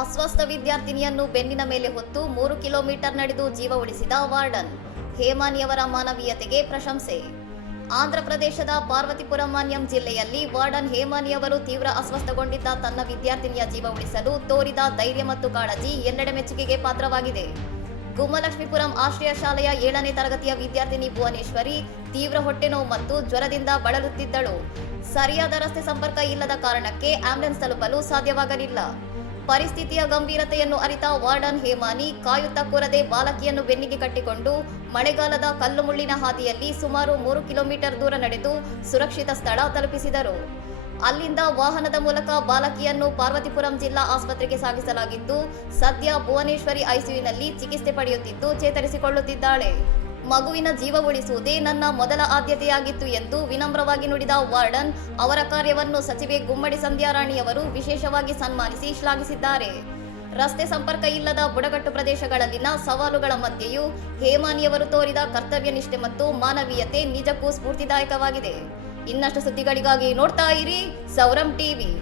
ಅಸ್ವಸ್ಥ ವಿದ್ಯಾರ್ಥಿನಿಯನ್ನು ಬೆನ್ನಿನ ಮೇಲೆ ಹೊತ್ತು 3 ಕಿಲೋಮೀಟರ್ ನಡೆದು ಜೀವ ಉಳಿಸಿದ ವಾರ್ಡನ್. ಹೇಮಾನಿಯವರ ಮಾನವೀಯತೆಗೆ ಪ್ರಶಂಸೆ. ಆಂಧ್ರಪ್ರದೇಶದ ಪಾರ್ವತಿಪುರಂ ಮಾನ್ಯಂ ಜಿಲ್ಲೆಯಲ್ಲಿ ವಾರ್ಡನ್ ಹೇಮಾನಿಯವರು ತೀವ್ರ ಅಸ್ವಸ್ಥಗೊಂಡಿದ್ದ ತನ್ನ ವಿದ್ಯಾರ್ಥಿನಿಯ ಜೀವ ಉಳಿಸಲು ತೋರಿದ ಧೈರ್ಯ ಮತ್ತು ಕಾಳಜಿ ಎಲ್ಲೆಡೆ ಮೆಚ್ಚುಗೆಗೆ ಪಾತ್ರವಾಗಿದೆ. ಗುಮ್ಮಲಕ್ಷ್ಮೀಪುರಂ ಆಶ್ರಯ ಶಾಲೆಯ 7ನೇ ತರಗತಿಯ ವಿದ್ಯಾರ್ಥಿನಿ ಭುವನೇಶ್ವರಿ ತೀವ್ರ ಹೊಟ್ಟೆನೋವು ಮತ್ತು ಜ್ವರದಿಂದ ಬಳಲುತ್ತಿದ್ದಳು. ಸರಿಯಾದ ರಸ್ತೆ ಸಂಪರ್ಕ ಇಲ್ಲದ ಕಾರಣಕ್ಕೆ ಆಂಬ್ಯುಲೆನ್ಸ್ ತಲುಪಲು ಸಾಧ್ಯವಾಗಲಿಲ್ಲ. ಪರಿಸ್ಥಿತಿಯ ಗಂಭೀರತೆಯನ್ನು ಅರಿತ ವಾರ್ಡನ್ ಹೇಮಾನಿ ಕಾಯುತ್ತಾ ಕೂರದೆ ಬಾಲಕಿಯನ್ನು ಬೆನ್ನಿಗೆ ಕಟ್ಟಿಕೊಂಡು ಮಳೆಗಾಲದ ಕಲ್ಲು ಮುಳ್ಳಿನ ಹಾದಿಯಲ್ಲಿ ಸುಮಾರು 3 ಕಿಲೋಮೀಟರ್ ದೂರ ನಡೆದು ಸುರಕ್ಷಿತ ಸ್ಥಳ ತಲುಪಿಸಿದರು. ಅಲ್ಲಿಂದ ವಾಹನದ ಮೂಲಕ ಬಾಲಕಿಯನ್ನು ಪಾರ್ವತಿಪುರಂ ಜಿಲ್ಲಾ ಆಸ್ಪತ್ರೆಗೆ ಸಾಗಿಸಲಾಗಿದ್ದು, ಸದ್ಯ ಭುವನೇಶ್ವರಿ ಐಸಿಯುನಲ್ಲಿ ಚಿಕಿತ್ಸೆ ಪಡೆಯುತ್ತಿದ್ದು ಚೇತರಿಸಿಕೊಳ್ಳುತ್ತಿದ್ದಾಳೆ. ಮಗುವಿನ ಜೀವ ಉಳಿಸುವುದೇ ನನ್ನ ಮೊದಲ ಆದ್ಯತೆಯಾಗಿತ್ತು ಎಂದು ವಿನಮ್ರವಾಗಿ ನುಡಿದ ವಾರ್ಡನ್ ಅವರ ಕಾರ್ಯವನ್ನು ಸಚಿವೆ ಗುಮ್ಮಡಿ ಸಂಧ್ಯಾರಾಣಿಯವರು ವಿಶೇಷವಾಗಿ ಸನ್ಮಾನಿಸಿ ಶ್ಲಾಘಿಸಿದ್ದಾರೆ. ರಸ್ತೆ ಸಂಪರ್ಕ ಇಲ್ಲದ ಬುಡಕಟ್ಟು ಪ್ರದೇಶಗಳಲ್ಲಿನ ಸವಾಲುಗಳ ಮಧ್ಯೆಯೂ ಹೇಮಾನಿಯವರು ತೋರಿದ ಕರ್ತವ್ಯ ನಿಷ್ಠೆ ಮತ್ತು ಮಾನವೀಯತೆ ನಿಜಕ್ಕೂ ಸ್ಫೂರ್ತಿದಾಯಕವಾಗಿದೆ. ಇನ್ನಷ್ಟು ಸುದ್ದಿಗಳಿಗಾಗಿ ನೋಡ್ತಾ ಇರಿ ಸೌರಂ ಟಿವಿ.